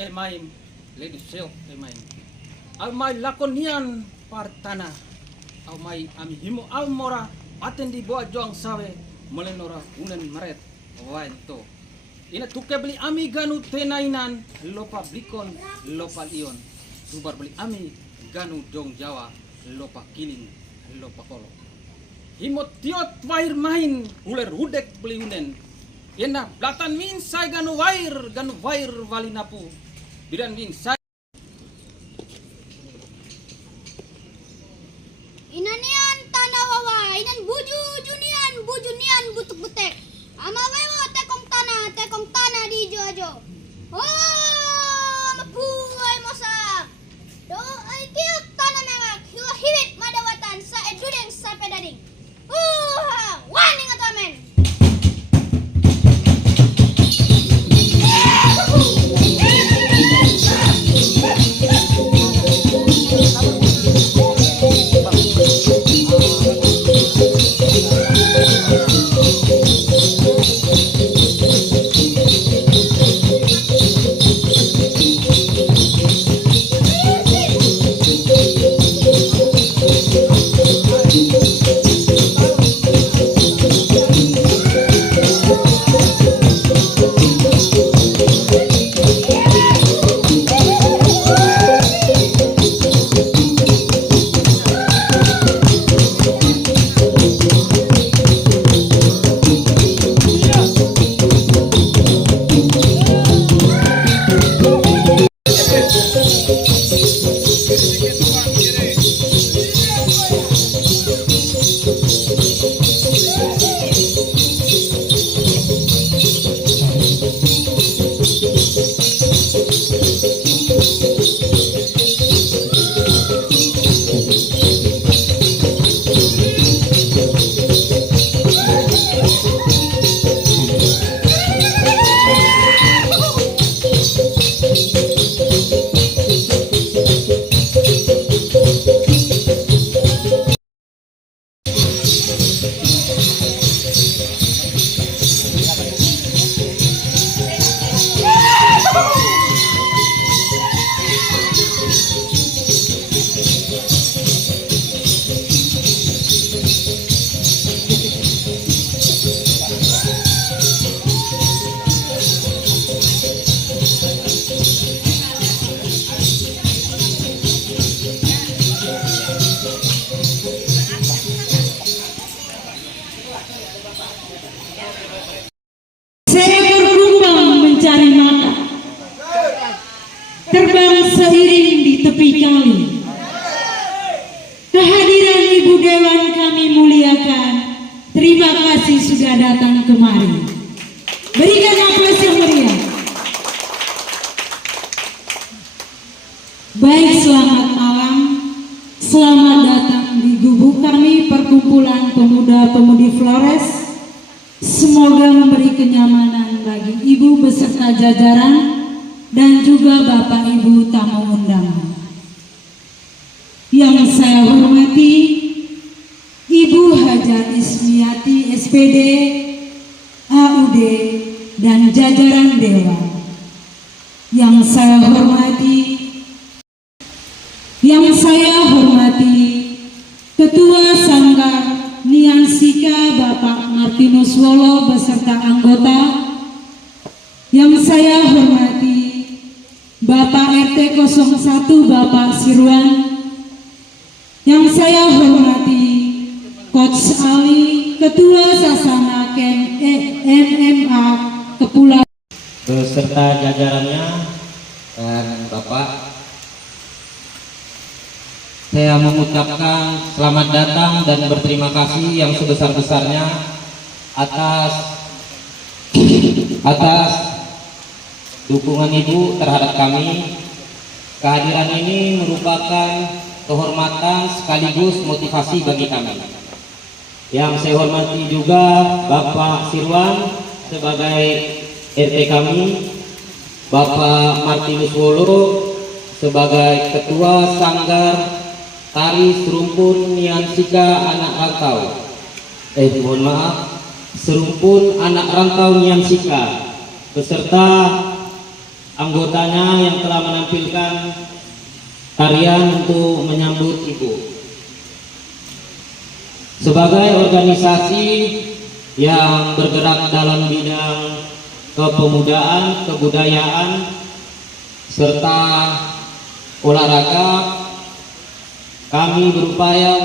Emain, ladies seo emain. Almai lakonian partana. Almai ami himo almora aten di boa joang sawe melenora unen meret waento. Ina tuke beli ami ganu tenainan lopa blikon lopa ion. Subar beli ami ganu dong Jawa lopa kiling lopa kolo. Himo tiot wair main uler hudek beli unen. Ina blatan min sai ganu wair walinapu. Bidan min sai Inanian tanah wawa, inan bujunian butuk butek. Ama wewo tekong tanah di jojo. Oh, mapuai mosa. Do ai kiu tanah nangak, hiwa hiwit madawatan sa edudeng sa pedading. Wani ngatamen. Seekor kumbang mencari makan, terbang seiring di tepi kali. Kehadiran Ibu Dewan kami muliakan. Terima kasih sudah datang kemari. Berikan aplaus yang meriah. Baik, selamat malam. Selamat datang di gubuk kami Perkumpulan Pemuda-Pemudi Flores. Semoga memberi kenyamanan bagi Ibu beserta jajaran dan juga Bapak Ibu tamu undangan. Yang saya hormati Ibu Haja Ismiati SPD, AUD dan jajaran Dewan. Yang saya hormati Ketua Sanggar Niansika Bapak Martinus Wolo beserta anggota. Yang saya hormati Bapak RT 01 Bapak Sirwan. Yang saya hormati Coach Ali, Ketua Sasana MMA Kepulauan beserta jajarannya dan Bapak. Saya mengucapkan selamat datang dan berterima kasih yang sebesar-besarnya atas dukungan Ibu terhadap kami. Kehadiran ini merupakan kehormatan sekaligus motivasi bagi kami. Yang saya hormati juga Bapak Sirwan sebagai RT kami, Bapak Martinus Wolo sebagai Ketua Sanggar Tari Serumpun Niansika Anak Rantau. Serumpun Anak Rantau Niansika beserta anggotanya yang telah menampilkan tarian untuk menyambut Ibu. Sebagai organisasi yang bergerak dalam bidang kepemudaan, kebudayaan, serta olahraga, kami berupaya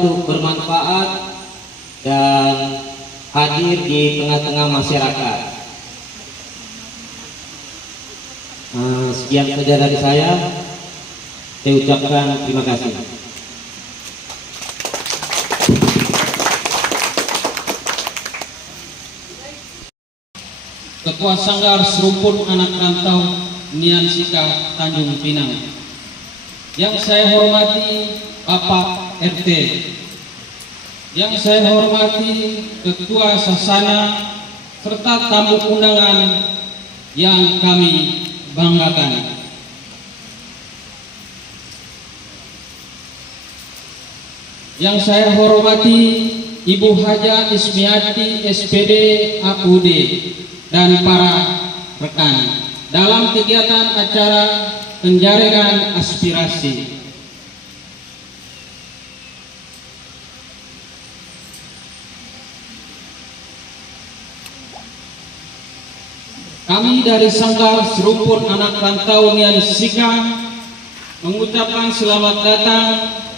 untuk bermanfaat dan hadir di tengah-tengah masyarakat. Sekian saja dari saya ucapkan terima kasih. Ketua Sanggar Serumpun Anak Rantau Nian Sika Tanjung Pinang. Yang saya hormati Bapak RT, yang saya hormati Ketua Sasana serta tamu undangan yang kami banggakan. Yang saya hormati Ibu Haja Ismiati SPD AUD dan para rekan dalam kegiatan acara penjaringan aspirasi. Kami dari Sanggar Serumpun Anak Rantau Nian Sika mengucapkan selamat datang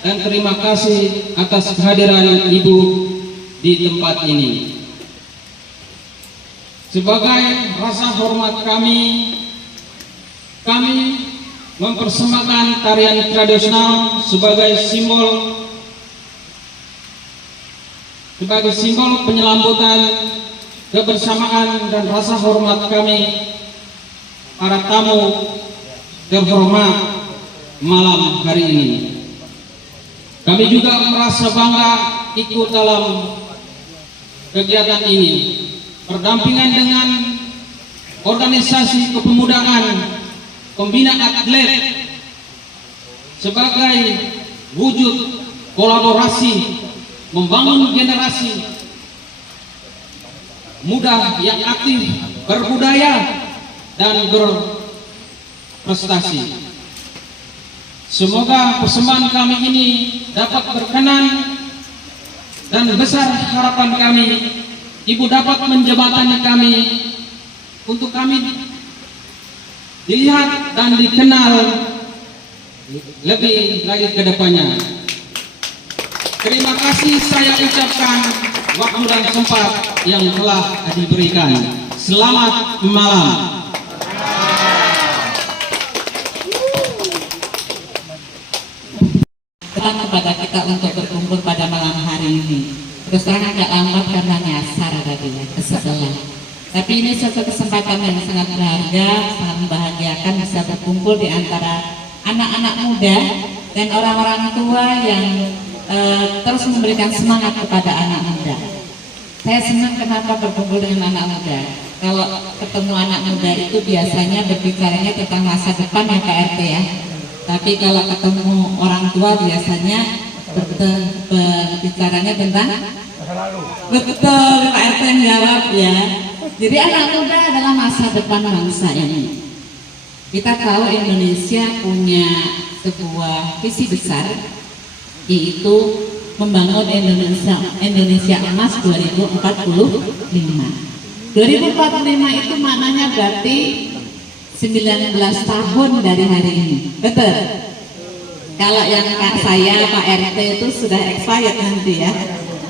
dan terima kasih atas kehadiran Ibu di tempat ini. Sebagai rasa hormat kami mempersembahkan tarian tradisional sebagai simbol penyelambutan kebersamaan dan rasa hormat kami para tamu terhormat malam hari ini. Kami juga merasa bangga ikut dalam kegiatan ini, berdampingan dengan organisasi kepemudaan pembina atlet sebagai wujud kolaborasi membangun generasi muda yang aktif, berbudaya dan berprestasi. Semoga persembahan kami ini dapat berkenan dan besar harapan kami Ibu dapat menjembatani kami untuk kami dilihat dan dikenal lebih lagi ke depannya. Terima kasih saya ucapkan waktu dan tempat yang telah diberikan. Selamat malam. Kepada kita untuk berkumpul pada malam hari ini. Terus terang agak lambat karena nyasar tadi ya, kesebelah. Tapi ini suatu kesempatan yang sangat berharga, sangat membahagiakan bisa berkumpul di antara anak-anak muda dan orang-orang tua yang terus memberikan semangat kepada anak muda. Saya senang kenapa berkumpul dengan anak muda. Kalau ketemu anak muda itu biasanya berbicaranya tentang masa depan ya Pak RT ya. Tapi kalau ketemu orang tua biasanya berbicaranya tentang betul Pak RT yang jawab ya. Jadi anak muda adalah masa depan bangsa ini. Kita tahu Indonesia punya sebuah visi besar, yaitu membangun Indonesia Emas 2045. 2045 itu maknanya berarti 19 tahun dari hari ini, betul? Kalau yang saya Pak RT itu sudah expired nanti ya,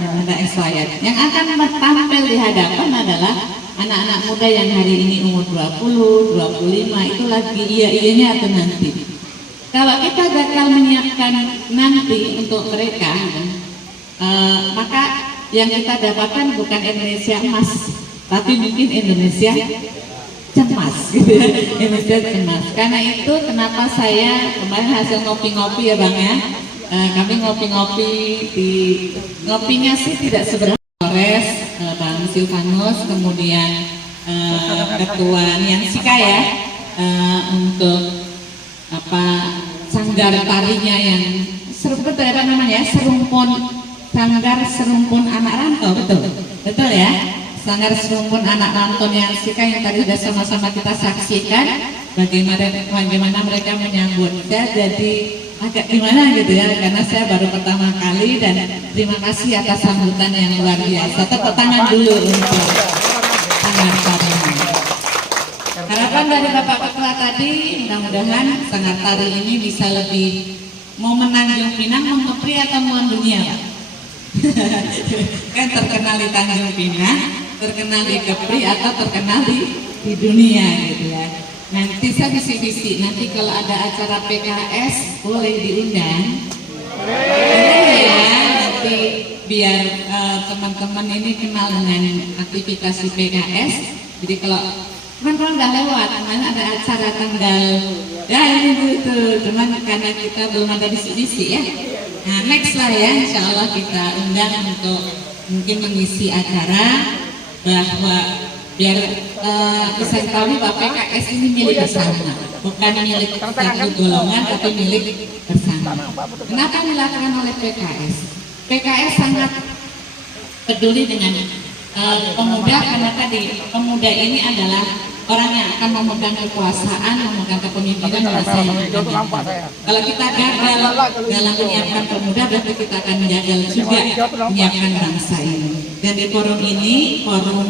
yang sudah expired. Yang akan tampil di hadapan adalah anak-anak muda yang hari ini umur 20, 25 itu lagi iya-iyanya atau nanti. Kalau kita gagal menyiapkan nanti untuk mereka, maka yang kita dapatkan bukan Indonesia emas, tapi mungkin Indonesia cemas gitu ya. Indonesia cemas. Karena itu kenapa saya kemarin hasil ngopi-ngopi ya Bang ya, kami ngopi-ngopi di ngopinya sih tidak seberapa. Polres Bang Silvanus, kemudian Ketua Nian Sika ya, untuk sanggar tarinya yang betul apa namanya, Sanggar Serumpun Anak Rantau, betul ya, Sanggar Serumpun Anak Antonian Sika yang tadi sudah sama-sama kita saksikan bagaimana mereka menyambutnya. Jadi agak gimana gitu ya, karena saya baru pertama kali, dan terima kasih atas sambutan yang luar biasa. Tepuk tangan dulu untuk Sanggar Tari. Harapan dari Bapak Ketua tadi, mudah-mudahan Sanggar Tari ini bisa lebih mau menanjung Pinang, mau ngepri atau mau dunia, Pak? Kan terkenal di Tanjung Pinang, terkenal di Kepri, atau terkenal di dunia gitu ya. Nanti saya bisik-bisik, nanti kalau ada acara PKS boleh diundang. Boleh ya, nanti biar teman-teman ini kenal dengan aktivitas di PKS. Jadi kalau teman-teman udah lewat, kemarin ada acara tanggal, ya ini gitu, cuman karena kita belum ada bisik-bisik ya. Nah next lah ya, insya Allah kita undang untuk mungkin mengisi acara, bahwa biar bisa diketahui bahwa PKS ini milik bersama, bukan milik satu golongan tapi milik bersama. Kenapa dilakukan oleh PKS? PKS sangat peduli dengan pemuda, karena tadi pemuda ini adalah orang yang akan memegang kekuasaan, memegang kepemimpinan bangsa yang akan datang. Kalau kita gagal dalam menyiapkan pemuda, berarti kita akan gagal juga menyiapkan bangsa ini. Dan di forum ini, forum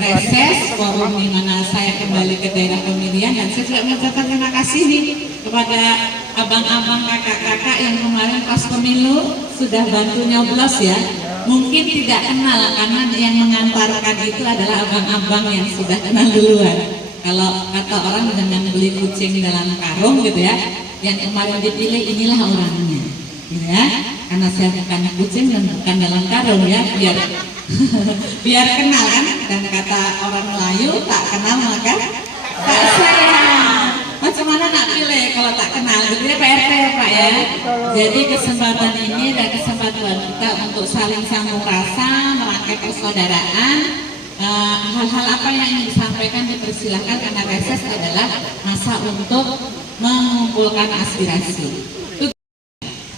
reses, forum di mana saya kembali ke daerah pemilihan, dan saya juga mengucapkan terima kasih nih kepada abang-abang, kakak-kakak yang kemarin pas pemilu sudah bantu nyoblos ya. Mungkin tidak kenal karena yang mengantarkan itu adalah abang-abang yang sudah kenal duluan. Kalau kata orang dengan beli kucing dalam karung gitu ya, yang kemarin dipilih inilah orangnya, ya. Karena saya bukan kucing dan bukan dalam karung ya, biar kenal kan. Dan kata orang Melayu, tak kenal maka tak sayang. Macam mana nak pilih kalau tak kenal gitu ya Pak RT ya Pak ya. Jadi kesempatan ini adalah kesempatan kita untuk saling sambung rasa, merangkai persaudaraan. Hal-hal apa yang ingin disampaikan dipersilahkan, karena reses adalah masa untuk mengumpulkan aspirasi.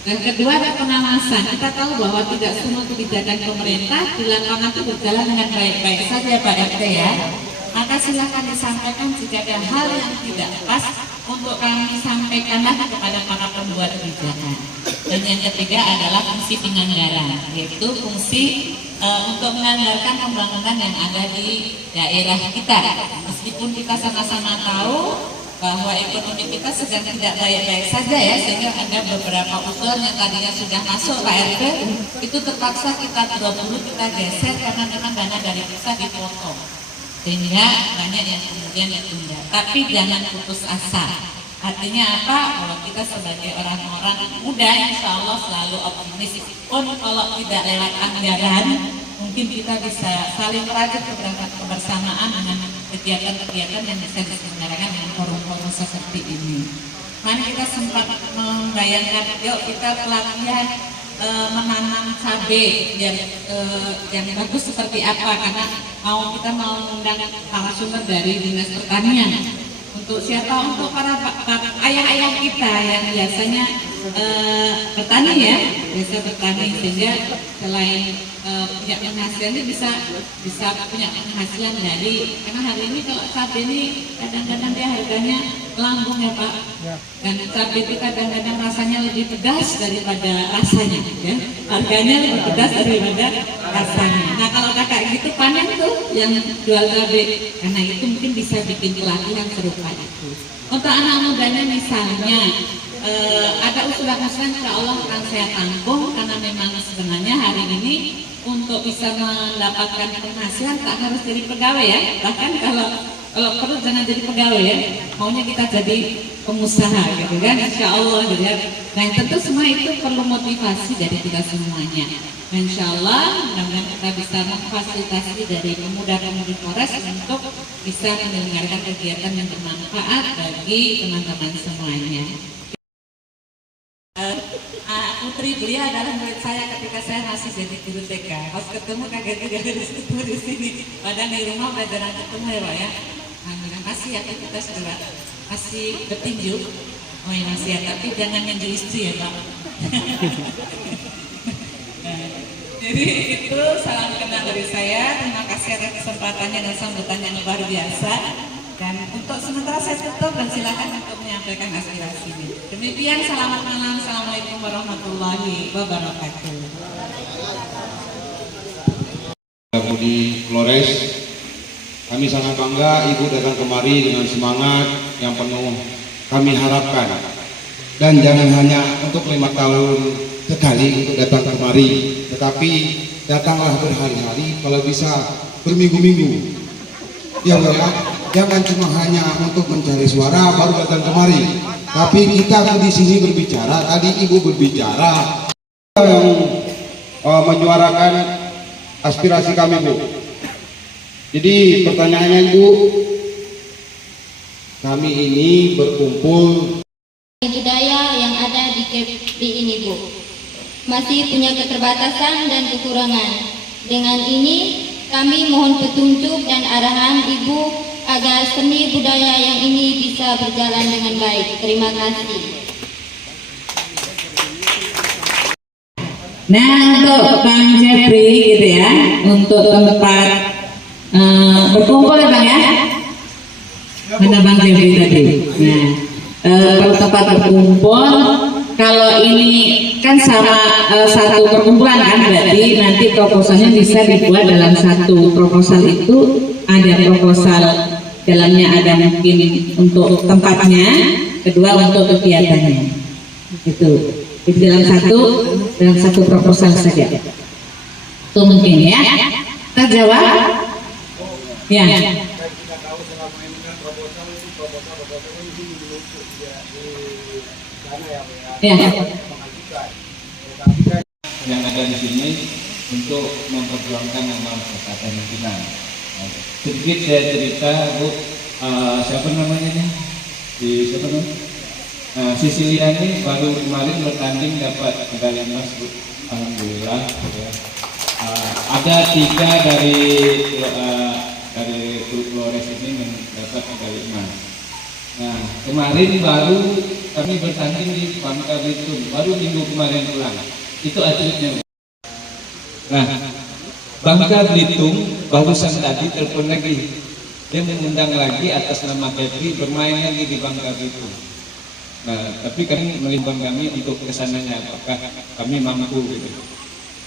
Dan kedua ada pengawasan. Kita tahu bahwa tidak semua kebijakan pemerintah di lapangan itu berjalan dengan baik-baik saja Pak RT ya. Maka silakan disampaikan jika ada hal yang tidak pas, untuk kami sampaikanlah kepada para pembuat kebijakan. Dan yang ketiga adalah fungsi penganggaran, yaitu fungsi untuk menganggarkan pembangunan yang ada di daerah kita. Meskipun kita sama-sama tahu bahwa ekonomi kita sedang tidak baik-baik saja ya, sehingga ada beberapa usulan yang tadinya sudah masuk Pak RT, itu terpaksa kita 20 kita geser karena memang dana dari pusat dipotong, sehingga banyak yang kemudian ditunda. Tapi jangan putus asa. Artinya apa? Kalau kita sebagai orang-orang muda, insya Allah selalu optimis. Pun kalau tidak lewat anggaran, mungkin kita bisa saling merajut kebersamaan dengan kegiatan-kegiatan yang bisa diselenggarakan dengan forum-forum seperti ini. Mana kita sempat membayangkan, yuk kita pelatihan menanam cabai yang bagus seperti apa, karena kita mau mengundang narasumber dari Dinas Pertanian. Untuk siapa? Untuk para ayah-ayah kita yang biasanya bertani ya, biasa bertani, sehingga selain punya penghasilan bisa punya penghasilan dari, karena hari ini kalau cabai ini kadang-kadang dia harganya melambung ya Pak, dan cabai itu kadang-kadang rasanya lebih pedas daripada rasanya ya, harganya lebih pedas daripada rasanya. Nah kalau kakak gitu panen tuh yang jual cabai, karena itu mungkin bisa bikin pelatihan serupa itu. Untuk anak mudanya misalnya ada usulan-usulan, insya Allah akan saya tampung, karena memang sebenarnya hari ini untuk bisa mendapatkan penghasilan tak harus jadi pegawai ya, bahkan kalau perlu jangan jadi pegawai ya, maunya kita jadi pengusaha gitu kan, insya Allah gitu ya. Nah tentu semua itu perlu motivasi dari kita semuanya. Nah, insya Allah mudah-mudahan kita bisa memfasilitasi dari pemuda-pemudi Polres untuk bisa menyelenggarakan kegiatan yang bermanfaat bagi teman-teman semuanya. Putri beliau adalah murid saya ketika saya masih jadi guru TK. Pas ketemu kaget juga di sini. Padahal di rumah udah jarang ketemu ya Pak ya. Nah, masih aktivitas juga, masih bertinju. Oh ya masih ya, tapi jangan nyanju istri ya Pak. Jadi itu salam kenal dari saya. Terima kasih. kasih atas kesempatannya dan sambutan yang luar biasa. Dan untuk sementara saya tutup dan silakan untuk menyampaikan aspirasinya. Demikian, selamat malam. Assalamualaikum warahmatullahi wabarakatuh. Budi Flores, kami sangat bangga Ibu datang kemari dengan semangat yang penuh kami harapkan. Dan jangan hanya untuk 5 tahun sekali untuk datang kemari, tetapi datanglah berhari-hari, kalau bisa berminggu-minggu. Ya Bu ya, jangan cuma hanya untuk mencari suara baru datang kemari, tapi kita di sini berbicara. Tadi Ibu berbicara yang menyuarakan aspirasi kami Bu. Jadi pertanyaannya Ibu, kami ini berkumpul budaya yang ada di ini Bu masih punya keterbatasan dan kekurangan. Dengan ini kami mohon petunjuk dan arahan Ibu agar seni budaya yang ini bisa berjalan dengan baik. Terima kasih. Nah, untuk Bang Jeffrey gitu ya, untuk tempat berkumpul ya Bang ya. Mana Bang Jeffrey tadi? Nah, kalau tempat berkumpul, kalau ini kan sama satu perkumpulan kan, berarti nanti proposalnya bisa dibuat dalam satu proposal. Itu ada proposal dalamnya, ada mungkin untuk tempatnya, kedua untuk kegiatannya. Itu jadi dalam satu proposal saja. Itu mungkin ya. Terjawab? Ya. Ya. Yang ada di sini untuk memperjuangkan nama Kesehatan Pinang. Sedikit saya cerita Bu, siapa namanya nih? Siapa namanya? Sisilia ini baru kemarin bertanding dapat medali emas Bu. Alhamdulillah. Ya. Ada 3 dari klub Flores ini mendapat medali emas. Nah, kemarin baru kami bertanding di Bangka Belitung, baru minggu kemarin pulang. Itu atletnya. Nah, Bangka Belitung barusan tadi telepon lagi. Dia mengundang lagi atas nama Kevin bermain lagi di Bangka Belitung. Nah, tapi kami melibatkan kami untuk kesananya, apakah kami mampu gitu.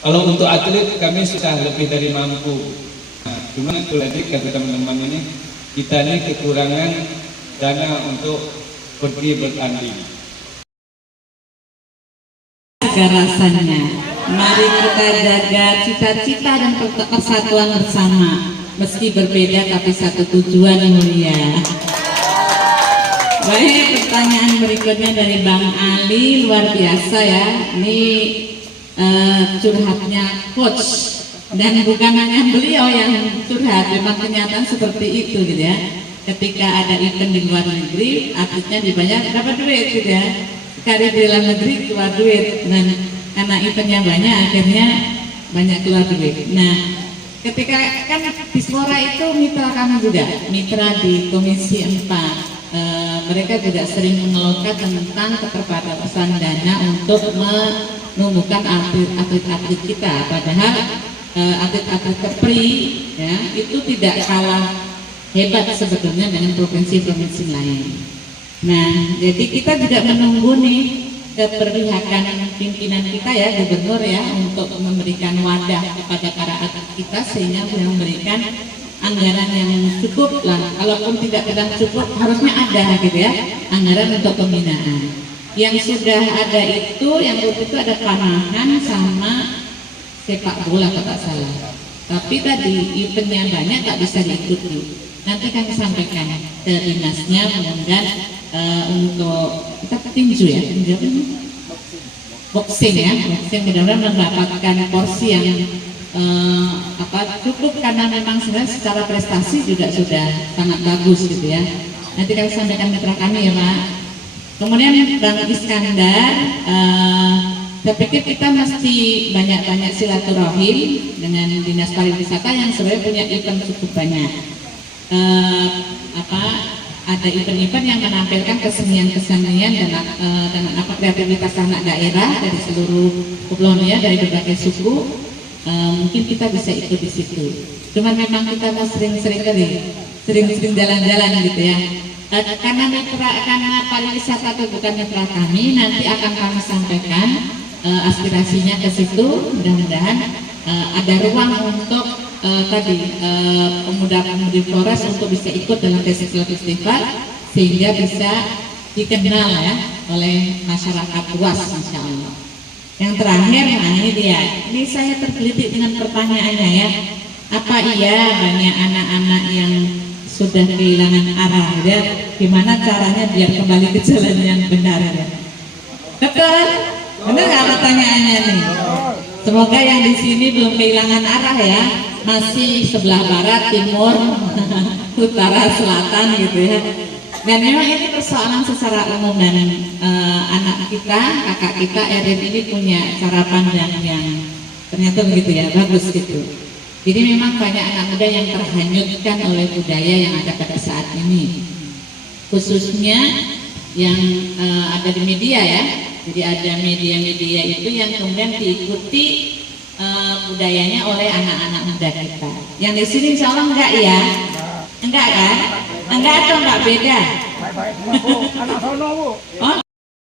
Kalau untuk atlet kami sudah lebih dari mampu. Nah, cuma itu tadi kata teman-teman ini, kita ini kekurangan dana untuk pergi bertanding. Rasanya, mari kita jaga cita-cita dan persatuan bersama, meski berbeda tapi satu tujuan mulia. Baik, pertanyaan berikutnya dari Bang Ali, luar biasa ya. Ini curhatnya coach, dan bukan hanya beliau yang curhat, memang kenyataan seperti itu gitu ya. Ketika ada event di luar negeri, atletnya dibayar dapat duit gitu ya. Sekali di dalam negeri keluar duit, dan karena eventnya banyak akhirnya banyak keluar duit. Nah, ketika kan Dispora itu mitra kami juga, mitra di Komisi 4. Mereka juga sering mengeluhkan tentang keterbatasan dana untuk menumbuhkan atlet-atlet kita. Padahal atlet-atlet Kepri ya itu tidak kalah hebat sebetulnya dengan provinsi-provinsi lain. Nah, jadi kita juga menunggu nih keberpihakan pimpinan kita ya, gubernur ya, untuk memberikan wadah kepada para atlet kita sehingga bisa memberikan anggaran yang cukup lah. Kalaupun tidak cukup, harusnya ada gitu ya, anggaran untuk pembinaan. Yang sudah ada itu, yang itu ada panahan sama sepak bola kalau tak salah. Tapi tadi eventnya banyak, tak bisa diikuti. Nanti kami sampaikan ke dinasnya, mudah-mudahan untuk kita tinju ya, boxing ya, boxing mudah-mudahan mendapatkan porsi yang cukup, karena memang secara prestasi juga sudah sangat bagus gitu ya. Nanti kami sampaikan mitra kami ya Pak. Kemudian Bang Iskandar, saya pikir kita mesti banyak-banyak silaturahim dengan Dinas Pariwisata yang sebenarnya punya event cukup banyak. Ada event-event yang menampilkan kesenian-kesenian dan kreativitas anak daerah dari seluruh kepulauan ya, dari berbagai suku. Mungkin kita bisa ikut di situ. Cuman memang kita mau sering-sering jalan-jalan gitu ya. Karena pariwisata itu bukan mitra kami, nanti akan kami sampaikan aspirasinya ke situ. Mudah-mudahan ada ruang untuk pemuda-pemudi Flores untuk bisa ikut dalam festival sehingga bisa dikenal ya oleh masyarakat luas, insya Allah. Yang terakhir, nah ini dia. Ini saya tergelitik dengan pertanyaannya ya. Apa iya banyak anak-anak yang sudah kehilangan arah ya? Gimana caranya biar kembali ke jalan yang benar ya? Betul? Benar nggak pertanyaannya nih? Semoga yang di sini belum kehilangan arah ya. Masih sebelah barat, timur, utara, selatan gitu ya. Dan memang ini persoalan secara umum dan anak kita, kakak kita Erin ini punya cara pandang yang ternyata begitu ya, bagus gitu. Jadi memang banyak anak muda yang terhanyutkan oleh budaya yang ada pada saat ini, khususnya yang ada di media ya. Jadi ada media-media itu yang kemudian diikuti budayanya oleh anak-anak muda kita. Yang di sini insya Allah enggak ya? Enggak kan? Enggak atau enggak beda? Anak sono, Bu. Oh,